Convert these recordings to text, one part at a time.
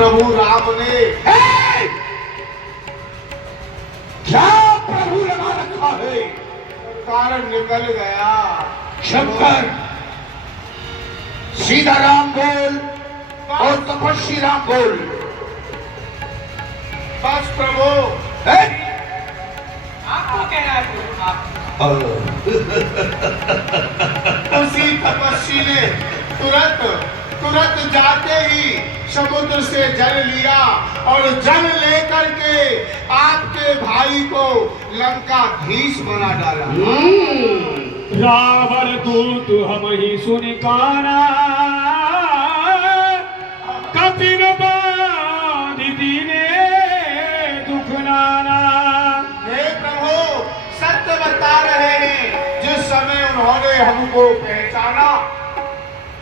प्रभु राम ने क्या प्रभु लगा रखा है? कारण निकल गया। शंकर, सीधा राम बोल और तपस्वी राम बोल। बस प्रभु। आपको कहना है उसी तपस्वी ने तुरंत जाते ही समुद्र से जल लिया और जल लेकर के आपके भाई को लंकाधीश बना डाला। रावण दूत हम ही सुन काना, कपिल बांध दीने दुख नाना। हे प्रभु, सत्य बता रहे हैं। जिस समय उन्होंने हमको पहचाना,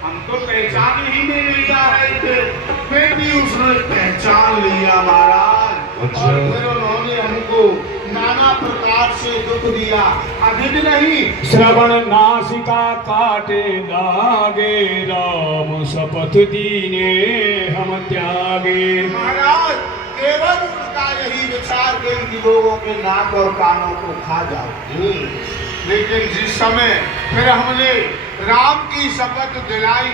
हम तो पहचान ही नहीं जा रहे थे, फिर भी उसने पहचान लिया महाराज। और फिर उन्होंने हमको नाना प्रकार से दुख दिया। अभी भी नहीं। श्रवण नासिका काटे लागे, राम शपथ दीने हम त्यागे। महाराज, केवल उनका यही विचार कि इन लोगों के नाक और कानों को खा जाओ। लेकिन जिस समय फिर हमने राम की शपथ दिलाई,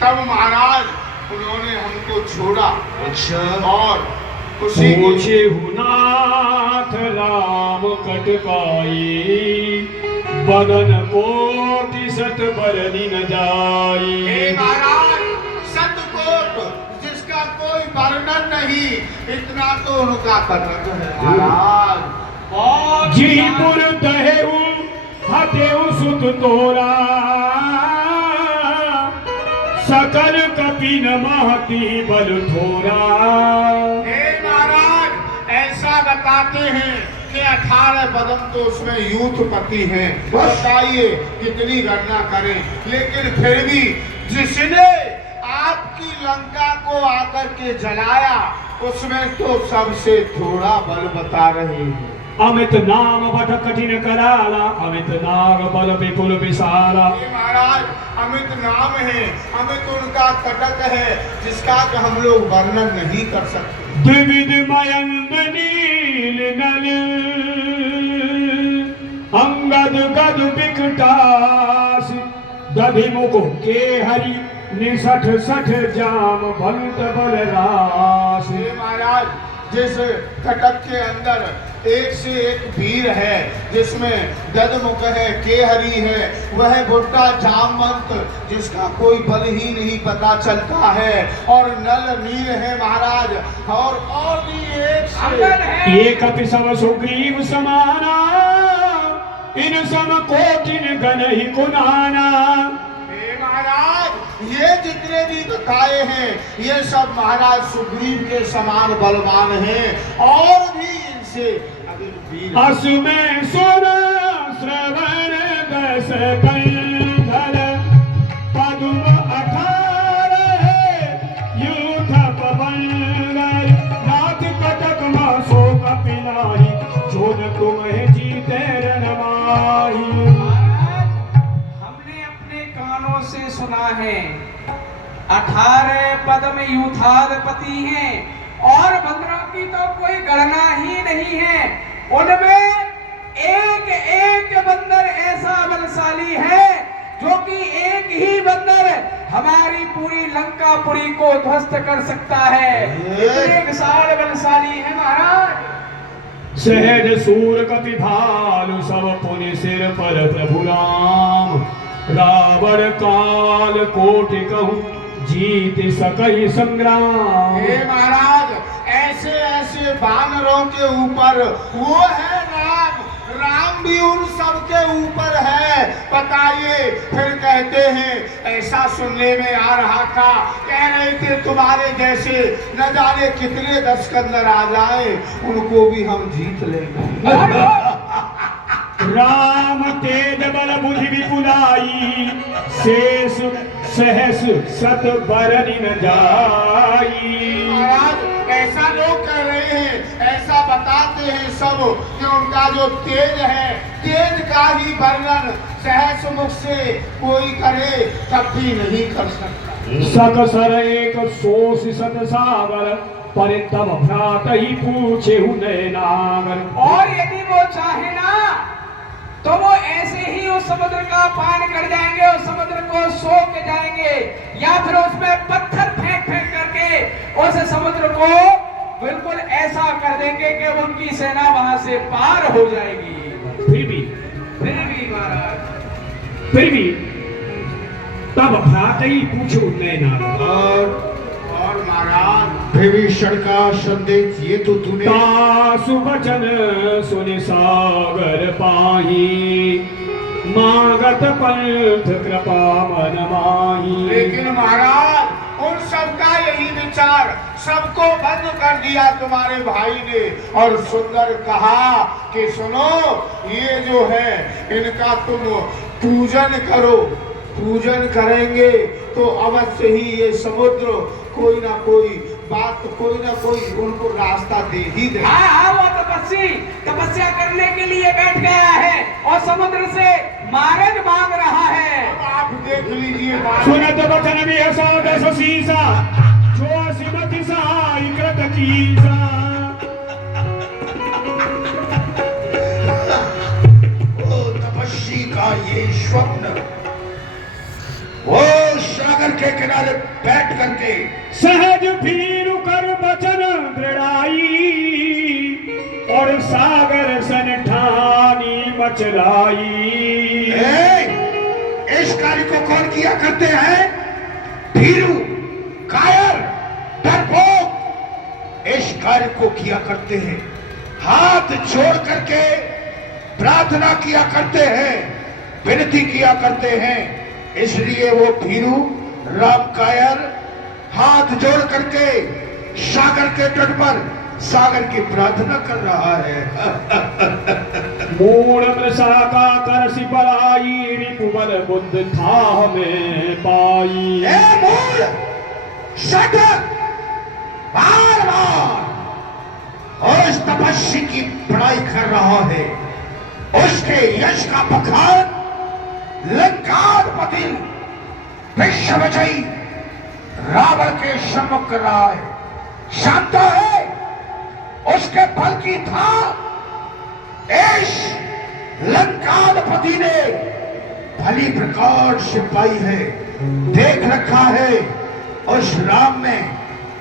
तब महाराज उन्होंने हमको छोड़ा। अच्छा। और उसी पूछे नाथ राम कटकाई, बदन कोटि सत बरनी न जाई। हे महाराज, सतकोट जिसका कोई वर्णन नहीं, इतना तो उनका कथन है महाराज। जीपुर दहेउ हटेउ सुत तोरा, सकल कपिन महती बल थोरा। हे महाराज, ऐसा बताते हैं कि 18 बदन तो उसमें यूथपति हैं। बताइए कितनी गणना करें, लेकिन फिर भी जिसने आपकी लंका को आकर के जलाया, उसमें तो सबसे थोड़ा बल बता रहे हैं। अमित नाम बट कठिन कराला, अमित नाग बल विपुल विशाला। ये महाराज अमित नाम है, अमित उनका कटक है, जिसका कि हम लोग वर्णन नहीं कर सकते। द्विविध मयंक नील नल, अंगद गद विकटास। दधिमुख के हरि निसठ सठ जाम, भंत बल रास। ये महाराज, जिस कटक के अंदर एक से एक वीर है, जिसमें गदमुख है, केहरी है, वह बुड्ढा जामवंत जिसका कोई बल ही नहीं पता चलता है, और नल नील है महाराज, और भी एक कपि सब सुग्रीव समाना, इन सम कोटिन गण ही कुनाना। महाराज, ये जितने भी बताए हैं, ये सब महाराज सुग्रीव के समान बलवान हैं, और भी इनसे असुमें सुन श्रवण दस कंधर, पदुम 18 यूथ पवंगर। नाथ कटक मासो कपिलाही, जोन तुम्हें जीते रणमाही। हमने अपने कानों से सुना है 18 पद में यूथाधिपति हैं, और बंदरों की तो कोई गणना ही नहीं है। उनमें एक एक बंदर ऐसा बलशाली है, जो कि एक ही बंदर हमारी पूरी लंकापुरी को ध्वस्त कर सकता है। इतने विशाल बलशाली है महाराज। सहज सूर कपि भालु, सब पुनि सिर पर प्रभु राम। रावण काल कोटि कहूँ, जीत सकहि संग्राम। हे महाराज, ऐसे ऐसे वानरों के ऊपर वो है राम, राम भी उन सब के ऊपर है। बताइए, फिर कहते हैं, ऐसा सुनने में आ रहा था, कह रहे थे तुम्हारे जैसे न जाने कितने दस्कंदर आ जाए, उनको भी हम जीत लेंगे। राम तेज बल बुद्धि विपुलाई, शेष सहस सत बरनि न जाई। महाराज, ऐसा लोग कह रहे हैं, ऐसा बताते हैं सब कि उनका जो तेज है, तेज का ही वर्णन सहस मुख से कोई करे तब भी नहीं कर सकता। सकसर एक सोस सत सागर पर तब भ्रात ही पूछे नागर। और यदि वो चाहे ना तो वो ऐसे ही उस समुद्र का पान कर जाएंगे, उस समुद्र को सो के जाएंगे, या फिर उसमें पत्थर फेंक फेंक करके उस समुद्र को बिल्कुल ऐसा कर देंगे कि उनकी सेना वहां से पार हो जाएगी। फिर भी महाराज फिर भी तब भ्रात ही पूछो नागर। और महाराज विभीषण का संदेश ये तो तूने तासु वचन सुन सागर पाही मागत पंथ कृपा मन माही। लेकिन महाराज उन सबका यही विचार, सबको बंद कर दिया तुम्हारे भाई ने, और सुंदर कहा कि सुनो ये जो है इनका तुम पूजन करो, पूजन करेंगे तो अवश्य ही ये समुद्र कोई ना कोई बात, कोई ना कोई उनको रास्ता दे ही दे। हाँ, वो तपस्या करने के लिए बैठ गया है और समुद्र से मार्ग मांग रहा है। अब आप देख लीजिए सुनत वचन भी ऐसा दस सीसा जो सिमति सहाय कृत कीसा। वो तपस्वी का ये स्वप्न, वो सागर के किनारे बैठ करके सहज भीरु कर वचन दृढ़ाई और सागर सन ठानी मचलाई। इस कार्य को कौन किया करते हैं? भीरू, कायर, डरपोक इस कार्य को किया करते हैं। हाथ जोड़ करके प्रार्थना किया करते हैं, विनती किया करते हैं। इसलिए वो भीरू राम कायर हाथ जोड़ करके सागर के तट पर सागर की प्रार्थना कर रहा है। मूढ़ मृषा कर सिपलाई रिपुबल बुद्ध था में पाई। मूल सटक बार बार और इस तपस्वी की पढ़ाई कर रहा है। उसके यश का बखान लंकाधिपति विश्वविजयी रावण के सम्मुख कर रहा है। शांता है उसके बल की था इस लंकाधिपति ने भली प्रकार से पाई है। देख रखा है उस राम में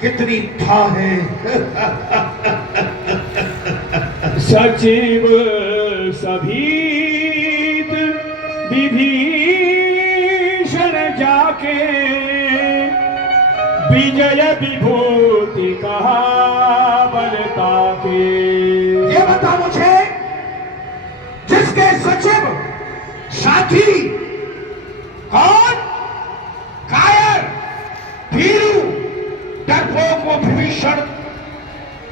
कितनी था है। सचिव सभीत विभीषण जाके विजय विभूति कहा बलता के। ये बता मुझे, जिसके सचिव साथी कौन? कायर, भीरू, डरपोक वो विभीषण,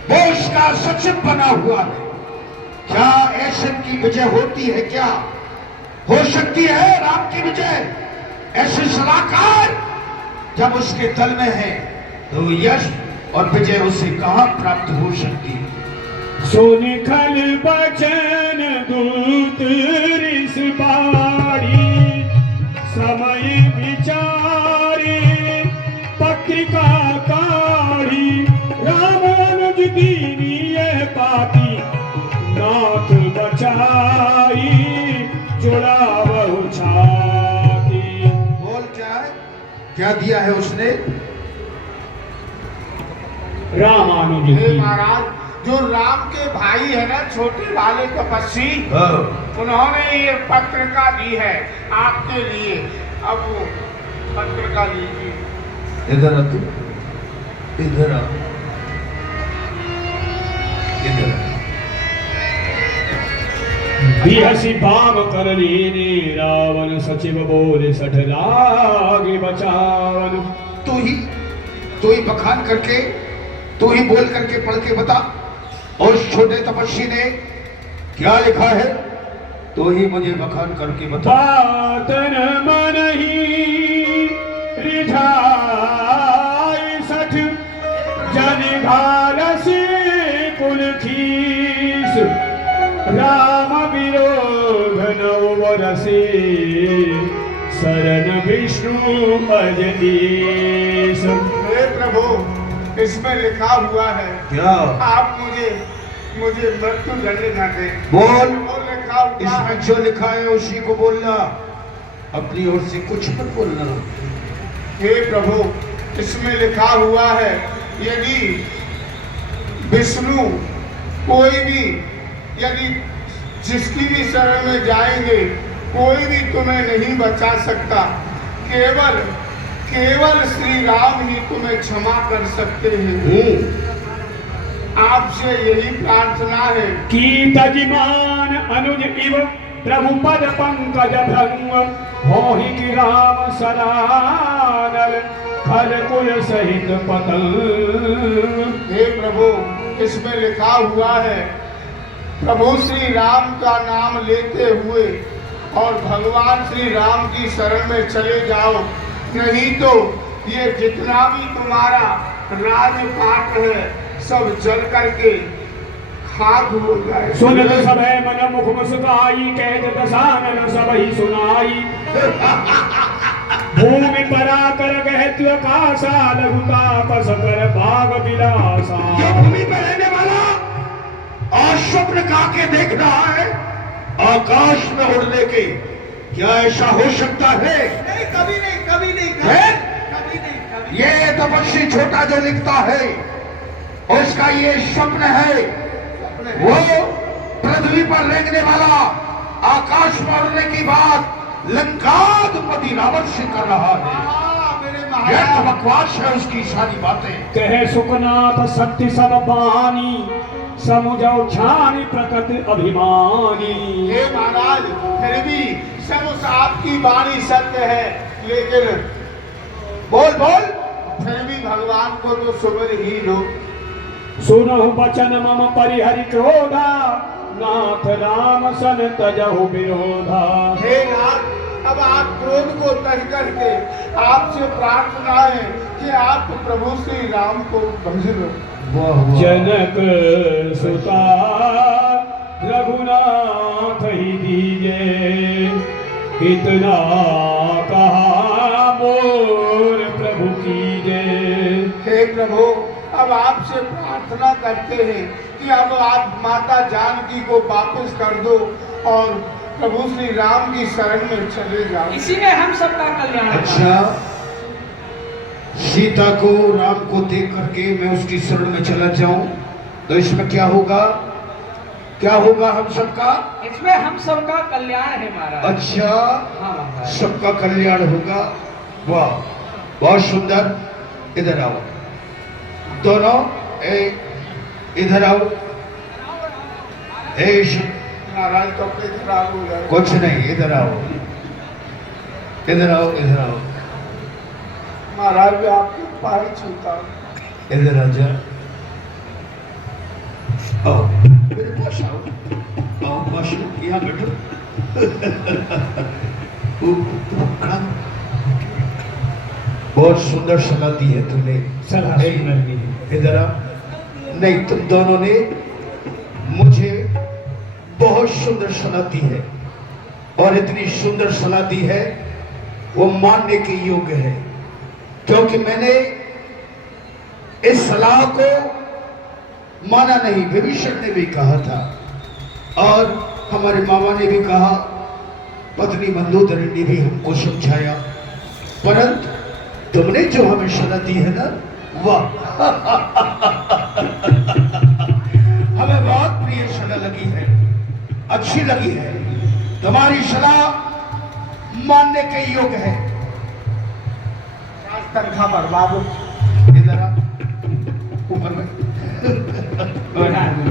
वो उसका सचिव बना हुआ है। क्या ऐसे की विजय होती है? क्या हो सकती है राम की विजय? ऐसे सलाहकार जब उसके दल में है तो यश और विजय उसे कहां प्राप्त हो सकती है? सोनिखल बचन दूत रिस बाड़ी समय विचारे पत्रिका काढ़ी रामानुज दीनी ये पाती नाथ बचाई जुड़ा बहु छाती। बोल क्या है? क्या दिया है उसने? रामानुज हे दीनी। महाराज, जो राम के भाई है ना, छोटे वाले तपस्वी, उन्होंने ये पत्रिका दी है आपके लिए। अब वो पत्रिका लीजिए। इधर आ तू, इधर आ, इधर आ। बिहसी बाम कर लीने रावण सचिव बोले सठ लागे बचावन। तू ही बखान करके, तू ही बोल करके पढ़ के बता। और उस छोटे तपस्वी ने क्या लिखा है? तो ही मुझे बखान करके बता। बातन मन ही रिझाई सठ जन घालस कुल खीस राम विरोध नव वरसे शरण विष्णु अजनीश। हे प्रभु, इसमें लिखा हुआ है क्या? आप मुझे मृत्यु दंड न दे। बोल। वो लिखा हुआ है। इसमें जो लिखा है उसी को बोलना, अपनी ओर से कुछ मत बोलना। हे प्रभु, इसमें लिखा हुआ है यदि विष्णु कोई भी, यदि जिसकी भी शरण में जाएंगे कोई भी तुम्हें नहीं बचा सकता, केवल श्री राम ही तुम्हें क्षमा कर सकते हैं। आपसे यही प्रार्थना है की तजिमान अनुज इव प्रभु पद पंकज भंग, होहि की राम सरानल खल कुल सहित पतंग। हे प्रभु, इसमें लिखा हुआ है प्रभु श्री राम का नाम लेते हुए और भगवान श्री राम की शरण में चले जाओ, नहीं तो ये जितना भी तुम्हारा राजपाट है सब जल करके खाक हो जाए। सुनत सभै मन मुख मुस्काई, कैद दसानन सबहि सुनाई। भूमि परा कर गहत्य आकाशा, लघु तापस कर भाग विलासा। ये भूमि पर रहने वाला और स्वप्न खा के देख रहा है आकाश में उड़ने के, क्या ऐसा हो सकता है? नहीं, कभी नहीं, कभी नहीं, है? कभी नहीं, कभी। ये तपस्वी छोटा जो लिखता है उसका ये स्वप्न है। वो पृथ्वी पर रेंगने वाला, आकाश में उड़ने की बात लंकाधिपति रावण से कर रहा है। मेरे यह महाराज, तो बकवास है उसकी सारी बातें। कहे सुखनाथ सत्य सब बानी, समुझो छानी प्रकृति अभिमानी। हे महाराज, फिर भी सब आपकी वाणी सत्य है, लेकिन बोल बोल। फिर भी भगवान को तो सुमिर ही लो। सुनहु बचन मम परिहरि क्रोधा, नाथ राम सन तजहु विरोधा। हे नाथ, अब आप क्रोध को तज करके आपसे प्रार्थना है कि आप प्रभु श्री राम को भज लो। जनक सुता रघुनाथ ही दीजे, इतना कहा मोर प्रभु कीजे। हे प्रभु, अब आपसे प्रार्थना करते हैं कि अब आप माता जानकी को वापस कर दो और प्रभु श्री राम की शरण में चले जाओ। इसी में हम सबका कल्याण है। अच्छा, सीता को राम को देख करके मैं उसकी शरण में चला जाऊं तो इसमें क्या होगा? क्या होगा हम सबका? इसमें हम सबका कल्याण है महाराज। अच्छा, हाँ महाराज। सबका कल्याण होगा। वाह, बहुत सुंदर। इधर आओ दोनों, इधर आओ। महाराज कपड़े खराब हो जाए। कुछ नहीं, इधर आओ, इधर आओ, इधर आओ, महाराज भी आपके पास छूता हूं। इधर आ जा। आओ मेरे पास आओ, आओ पास, यहाँ बैठो। बहुत सुंदर सलाह दी है तुमने। सलाह सुंदर दी है। इधर आ। नहीं, तुम दोनों ने मुझे बहुत सुंदर सलाह दी है और इतनी सुंदर सलाह दी है वो मानने के योग्य है, क्योंकि मैंने इस सलाह को माना नहीं। विभीषण ने भी कहा था और हमारे मामा ने भी कहा, पत्नी मंदोदरी ने भी हमको समझाया, परंतु तुमने जो हमें सलाह दी है ना, वाह, हमें बहुत प्रिय सलाह लगी है, अच्छी लगी है। तुम्हारी सलाह मानने के योग्य है। तनख्वाह बर्बाद हो। इधर आ, ऊपर में।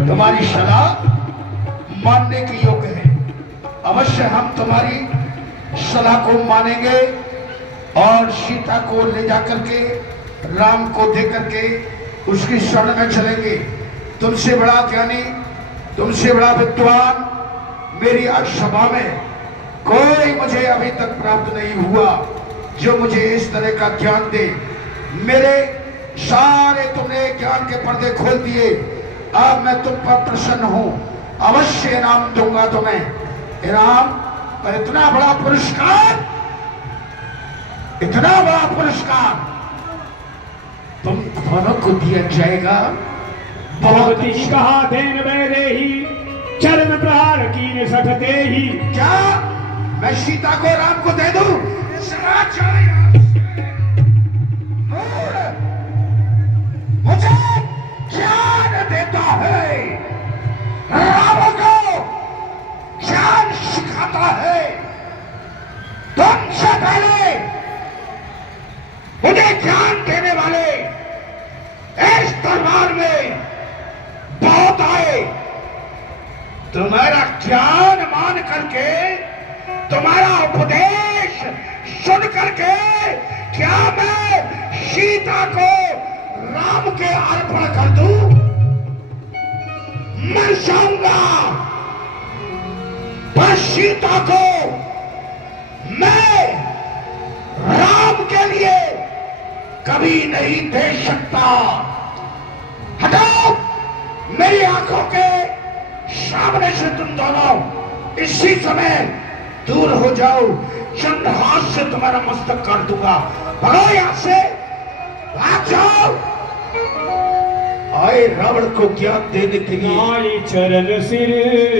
तुम्हारी सलाह मानने के योग्य है। अवश्य हम तुम्हारी सलाह को मानेंगे और सीता को ले जाकर के राम को दे करके उसकी शरण में चलेंगे। तुमसे बड़ा ज्ञानी, तुमसे बड़ा विद्वान मेरी आज सभा में कोई मुझे अभी तक प्राप्त नहीं हुआ जो मुझे इस तरह का ज्ञान दे। मेरे सारे तुमने ज्ञान के पर्दे खोल दिए। अब मैं तुम पर प्रसन्न हूं, अवश्य इनाम दूंगा तुम्हें। इनाम पर इतना बड़ा पुरस्कार इतना बड़ा पुरस्कार तुम दोनों को दिया जाएगा। बहुत ही कहा देन मेरे ही चरण प्रहार कीन सकते ही। क्या मैं सीता को राम को दे दूं? मुझे ज्ञान देता है, राम को ज्ञान सिखाता है। तुमसे पहले मुझे ज्ञान देने वाले इस दरबार में बहुत आए। तुम्हारा ज्ञान मान करके, तुम्हारा उपदेश सुन करके क्या मैं सीता को राम के अर्पण कर दूं? मैं चाहूंगा पर सीता को मैं राम के लिए कभी नहीं दे सकता। हटाओ मेरी आंखों के सामने से तुम दोनों इसी समय दूर हो जाओ। चंद हाथ से तुम्हारा मस्तक काट दूंगा। भगो यहां से, भाग जाओ। आए रावण को ज्ञान देने के लिए नाई चरण सिर